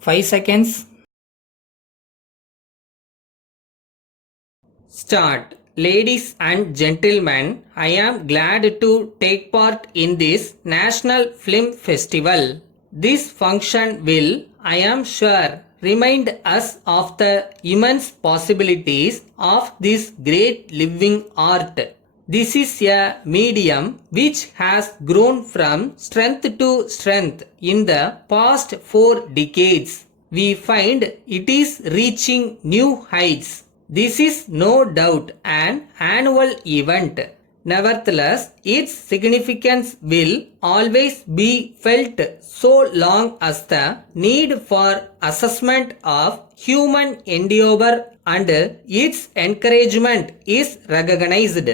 5 seconds. Start. Ladies and gentlemen, I am glad to take part in this National Film Festival. This function will, I am sure, remind us of the immense possibilities of this great living art. This is a medium which has grown from strength to strength in the past 4 decades. We find it is reaching new heights. This is no doubt an annual event. Nevertheless, its significance will always be felt so long as the need for assessment of human endeavor and its encouragement is recognized.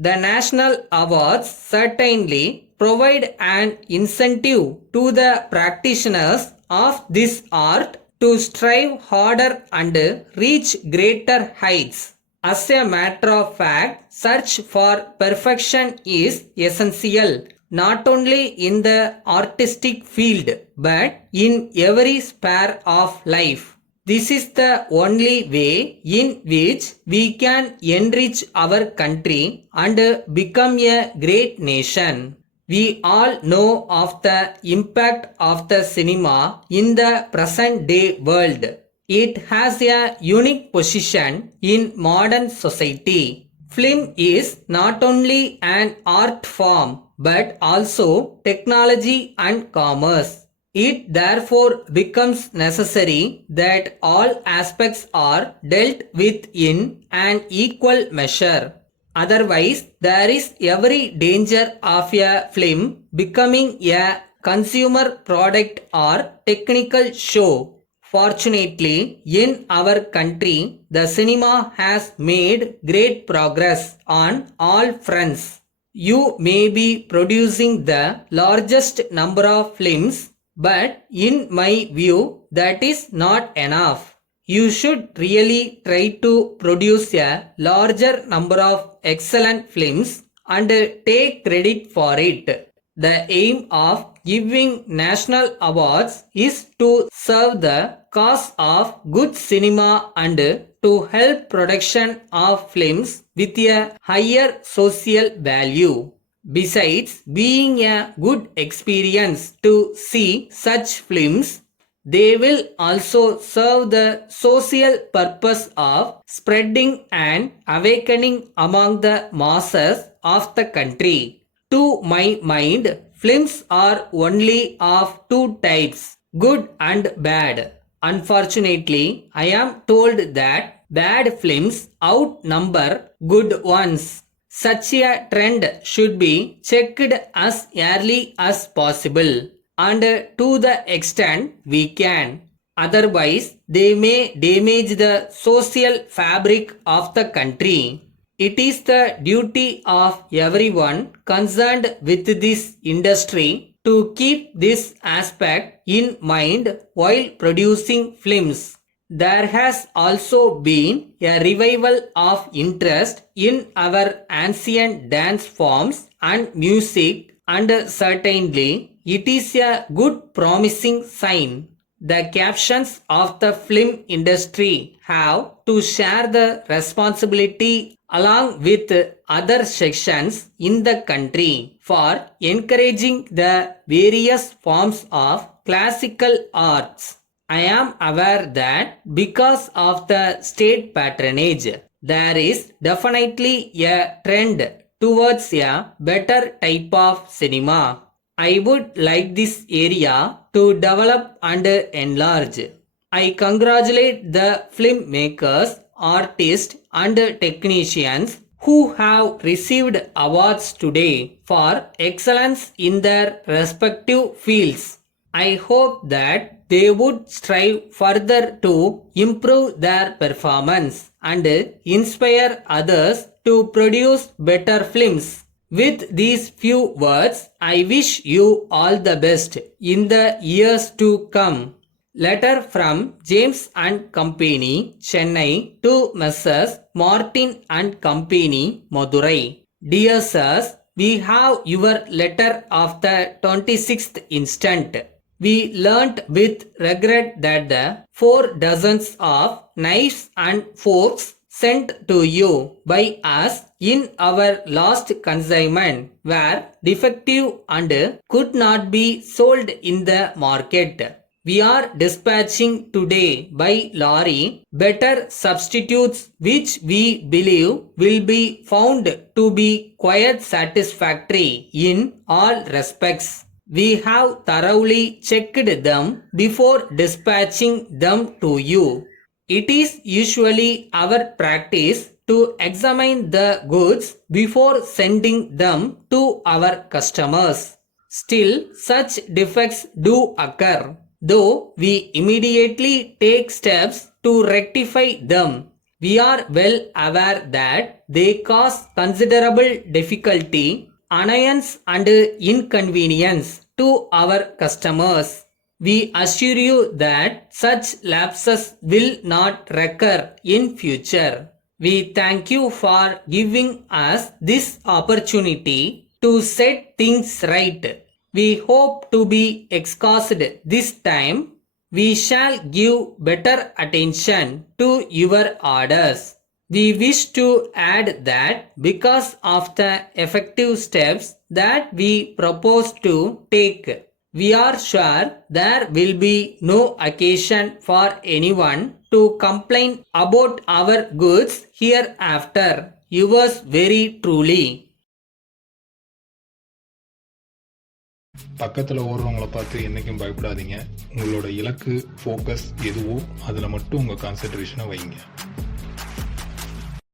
The national awards certainly provide an incentive to the practitioners of this art to strive harder and reach greater heights. As a matter of fact, search for perfection is essential not only in the artistic field but in every sphere of life. This is the only way in which we can enrich our country and become a great nation. We all know of the impact of the cinema in the present day world. It has a unique position in modern society. Film is not only an art form but also technology and commerce. It therefore becomes necessary that all aspects are dealt with in an equal measure. Otherwise, there is every danger of a film becoming a consumer product or technical show. Fortunately, in our country, the cinema has made great progress on all fronts. You may be producing the largest number of films, but in my view, that is not enough. You should really try to produce a larger number of excellent films and take credit for it. The aim of giving national awards is to serve the cause of good cinema and to help production of films with a higher social value. Besides being a good experience to see such films, they will also serve the social purpose of spreading and awakening among the masses of the country. To my mind, films are only of two types, good and bad. Unfortunately, I am told that bad films outnumber good ones. Such a trend should be checked as early as possible and to the extent we can. Otherwise, they may damage the social fabric of the country. It is the duty of everyone concerned with this industry to keep this aspect in mind while producing films. There has also been a revival of interest in our ancient dance forms and music, and certainly it is a good promising sign. The captions of the film industry have to share the responsibility along with other sections in the country for encouraging the various forms of classical arts. I am aware that because of the state patronage, there is definitely a trend towards a better type of cinema. I would like this area to develop and enlarge. I congratulate the filmmakers, artists, and technicians who have received awards today for excellence in their respective fields. I hope that they would strive further to improve their performance and inspire others to produce better films. With these few words, I wish you all the best in the years to come. Letter from James and Company, Chennai to Messrs. Martin and Company, Madurai. Dear Sirs, we have your letter of the 26th instant. We learnt with regret that the 4 dozens of knives and forks sent to you by us in our last consignment were defective and could not be sold in the market. We are dispatching today by lorry better substitutes which we believe will be found to be quite satisfactory in all respects. We have thoroughly checked them before dispatching them to you. It is usually our practice to examine the goods before sending them to our customers. Still, such defects do occur, though we immediately take steps to rectify them. We are well aware that they cause considerable difficulty, annoyance and inconvenience to our customers. We assure you that such lapses will not recur in future. We thank you for giving us this opportunity to set things right. We hope to be excused this time. We shall give better attention to your orders. We wish to add that because of the effective steps that we propose to take, we are sure there will be no occasion for anyone to complain about our goods hereafter. Yours very truly. பக்கத்தில் ஓடுறவங்கள பார்த்து என்றைக்கும் பயப்படாதீங்க. உங்களோட இலக்கு focus எதுவோ அதில் மட்டும் உங்கள் கான்சென்ட்ரேஷனை வைங்க.